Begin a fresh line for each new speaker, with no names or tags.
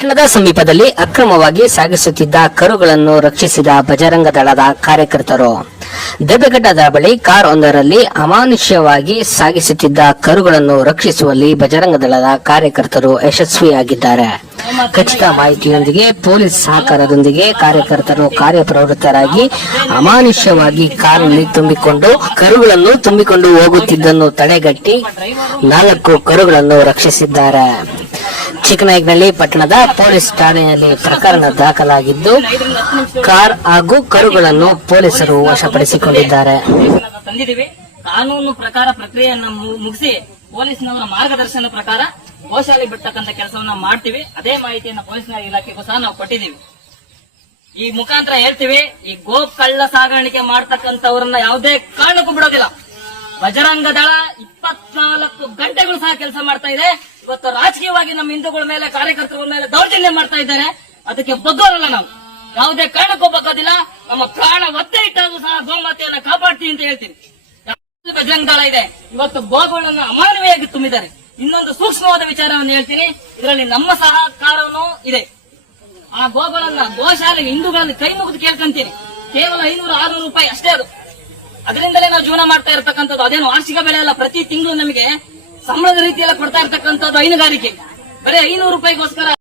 ಪಟ್ಟಣದ ಸಮೀಪದಲ್ಲಿ ಅಕ್ರಮವಾಗಿ ಸಾಗಿಸುತ್ತಿದ್ದ ಕರುಗಳನ್ನು ರಕ್ಷಿಸಿದ ಬಜರಂಗ ದಳದ ಕಾರ್ಯಕರ್ತರು. ದೆಬ್ಬೆಗಡ್ಡದ ಬಳಿ ಕಾರ್ ಒಂದರಲ್ಲಿ ಅಮಾನುಷ್ಯವಾಗಿ ಸಾಗಿಸುತ್ತಿದ್ದ ಕರುಗಳನ್ನು ರಕ್ಷಿಸುವಲ್ಲಿ ಬಜರಂಗ ದಳದ ಕಾರ್ಯಕರ್ತರು ಯಶಸ್ವಿಯಾಗಿದ್ದಾರೆ. ಖಚಿತ ಮಾಹಿತಿಯೊಂದಿಗೆ ಪೊಲೀಸ್ ಸಹಕಾರದೊಂದಿಗೆ ಕಾರ್ಯಕರ್ತರು ಕಾರ್ಯಪ್ರವೃತ್ತರಾಗಿ ಅಮಾನುಷ್ಯವಾಗಿ ಕಾರಿನಲ್ಲಿ ತುಂಬಿಕೊಂಡು ಕರುಗಳನ್ನು ತುಂಬಿಕೊಂಡು ಹೋಗುತ್ತಿದ್ದನ್ನು ತಡೆಗಟ್ಟಿ ನಾಲ್ಕು ಕರುಗಳನ್ನು ರಕ್ಷಿಸಿದ್ದಾರೆ. ಚಿಕ್ಕನಾಯಕನಹಳ್ಳಿ ಪಟ್ಟಣದ ಪೊಲೀಸ್ ಠಾಣೆಯಲ್ಲಿ ಪ್ರಕರಣ ದಾಖಲಾಗಿದ್ದು, ಕಾರ್ ಹಾಗೂ ಕರುಗಳನ್ನು ಪೊಲೀಸರು ವಶಪಡಿಸಿಕೊಂಡಿದ್ದಾರೆ.
ಕಾನೂನು ಪ್ರಕಾರ ಪ್ರಕ್ರಿಯೆಯನ್ನು ಮುಗಿಸಿ ಪೊಲೀಸ್ನವರ ಮಾರ್ಗದರ್ಶನ ಪ್ರಕಾರ ಗೋಶಾಲೆ ಬಿಡ್ತಕ್ಕಂಥ ಕೆಲಸವನ್ನ ಮಾಡ್ತೀವಿ. ಅದೇ ಮಾಹಿತಿಯನ್ನು ಪೊಲೀಸ್ನ ಇಲಾಖೆಗೂ ಸಹ ನಾವು ಕೊಟ್ಟಿದ್ದೀವಿ. ಈ ಮುಖಾಂತರ ಹೇಳ್ತೀವಿ, ಈ ಗೋ ಕಳ್ಳ ಸಾಗಾಣಿಕೆ ಮಾಡ್ತಕ್ಕಂಥವ್ರನ್ನ ಯಾವುದೇ ಕಾರಣಕ್ಕೂ ಬಿಡೋದಿಲ್ಲ. ಬಜರಂಗ ದಳ ಇಪ್ಪತ್ನಾಲ್ಕು ಗಂಟೆಗಳು ಸಹ ಕೆಲಸ ಮಾಡ್ತಾ ಇದೆ. ಇವತ್ತು ರಾಜಕೀಯವಾಗಿ ನಮ್ಮ ಹಿಂದೂಗಳ ಮೇಲೆ ಕಾರ್ಯಕರ್ತರ ಮೇಲೆ ದೌರ್ಜನ್ಯ ಮಾಡ್ತಾ ಇದ್ದಾರೆ. ಅದಕ್ಕೆ ಬಗ್ಗೋರಲ್ಲ ನಾವು. ಯಾವುದೇ ಕಾರಣಕ್ಕೂ ಬಗ್ಗೋದಿಲ್ಲ. ನಮ್ಮ ಪ್ರಾಣ ಒತ್ತೆ ಇಟ್ಟಾಗೂ ಸಹ ಗೋಮಾತೆಯನ್ನ ಕಾಪಾಡ್ತೀವಿ ಅಂತ ಹೇಳ್ತೀನಿ. ಬಜರಂಗ ದಳ ಇದೆ. ಇವತ್ತು ಗೋಗಳನ್ನು ಅಮಾನವೀಯವಾಗಿ ತುಂಬಿದ್ದಾರೆ. ಇನ್ನೊಂದು ಸೂಕ್ಷ್ಮವಾದ ವಿಚಾರವನ್ನು ಹೇಳ್ತೀನಿ. ಇದರಲ್ಲಿ ನಮ್ಮ ಸಹಕಾರವೂ ಇದೆ. ಆ ಗೋಗಳನ್ನ ಗೋಶಾಲೆ ಹಿಂದೂಗಳಲ್ಲಿ ಕೈ ಮುಗಿದು ಕೇಳ್ಕೊಂತೀನಿ. ಕೇವಲ ಐನೂರು ಆರ್ನೂರು ರೂಪಾಯಿ ಅಷ್ಟೇ ಅದು. ಅದರಿಂದಲೇ ನಾವು ಜೀವನ ಮಾಡ್ತಾ ಇರತಕ್ಕಂಥದ್ದು. ಅದೇನು ವಾರ್ಷಿಕ ಬೆಲೆ ಅಲ್ಲ. ಪ್ರತಿ ತಿಂಗಳು ನಮಗೆ ಸಂಬಳದ ರೀತಿಯಲ್ಲಿ ಕೊಡ್ತಾ ಇರ್ತಕ್ಕಂಥದ್ದು ಹೈನುಗಾರಿಕೆ. ಬರೀ ಐನೂರು ರೂಪಾಯಿಗೋಸ್ಕರ